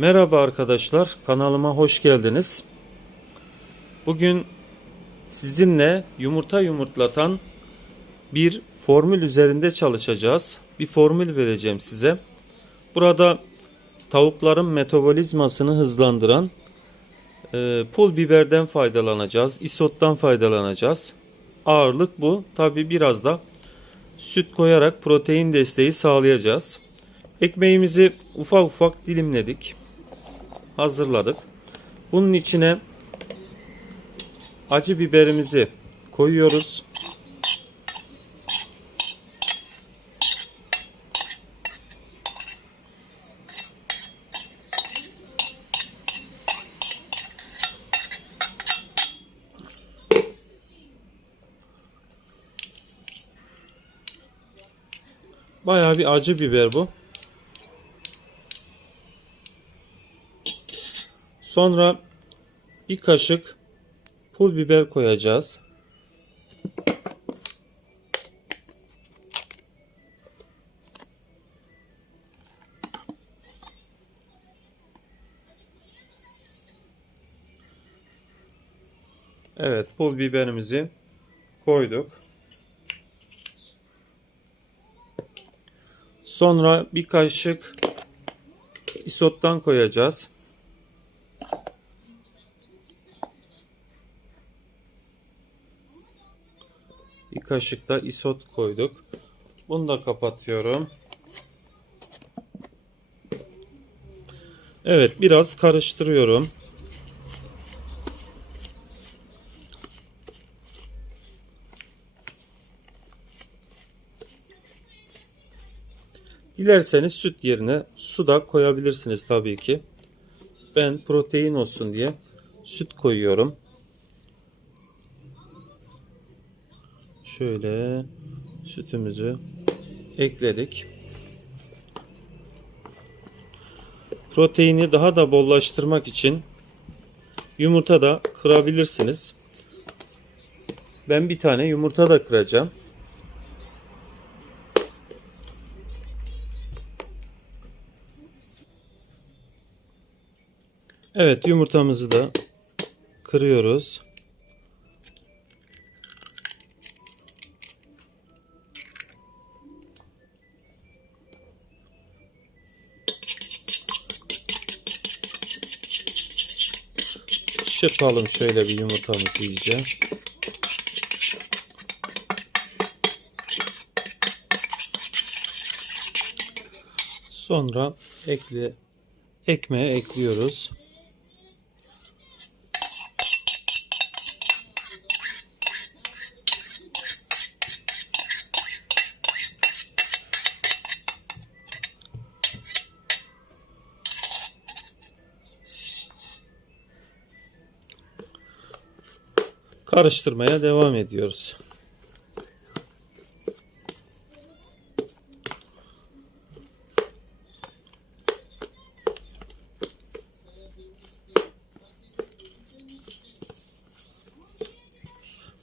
Merhaba arkadaşlar, kanalıma hoş geldiniz. Bugün sizinle yumurta yumurtlatan bir formül üzerinde çalışacağız. Bir formül vereceğim size. Burada tavukların metabolizmasını hızlandıran e, pul biberden faydalanacağız, isottan faydalanacağız. Ağırlık bu. Tabi biraz da süt koyarak protein desteği sağlayacağız. Ekmeğimizi ufak ufak dilimledik. Hazırladık. Bunun içine acı biberimizi koyuyoruz. Bayağı bir acı biber bu. Sonra bir kaşık pul biber koyacağız. Evet, pul biberimizi koyduk. Sonra bir kaşık isottan koyacağız. Bir kaşık da isot koyduk. Bunu da kapatıyorum. Evet biraz karıştırıyorum. Dilerseniz süt yerine su da koyabilirsiniz tabii ki. Ben protein olsun diye süt koyuyorum. Şöyle sütümüzü ekledik. Proteini daha da bollaştırmak için yumurta da kırabilirsiniz. Ben bir tane yumurta da kıracağım. Evet yumurtamızı da kırıyoruz. Çırpalım şöyle bir yumurtamızı iyice. Sonra ekle ekmeğe ekliyoruz. Karıştırmaya devam ediyoruz.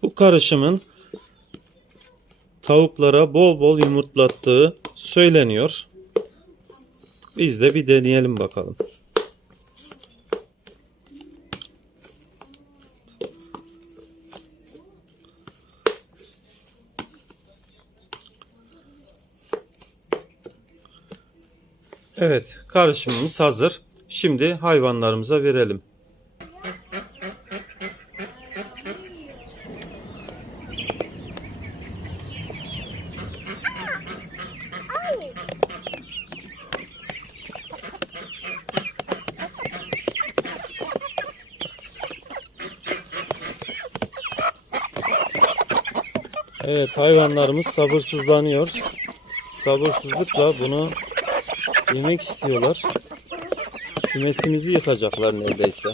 Bu karışımın tavuklara bol bol yumurtlattığı söyleniyor. Biz de bir deneyelim bakalım. Evet, karışımımız hazır. Şimdi hayvanlarımıza verelim. Evet, hayvanlarımız sabırsızlanıyor. Sabırsızlıkla bunu yemek istiyorlar. Kümesimizi yıkacaklar neredeyse.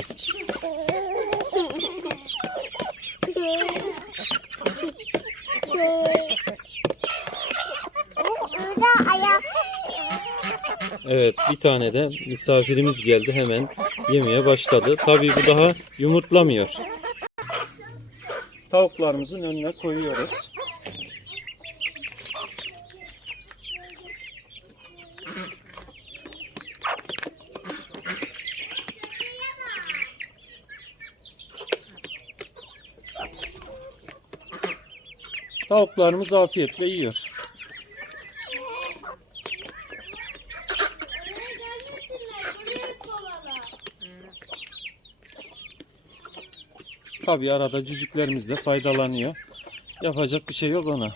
Evet bir tane de misafirimiz geldi hemen yemeye başladı. Tabii bu daha yumurtlamıyor. Tavuklarımızın önüne koyuyoruz. Tavuklarımız afiyetle yiyor. Tabii arada cücüklerimiz de faydalanıyor. Yapacak bir şey yok ona.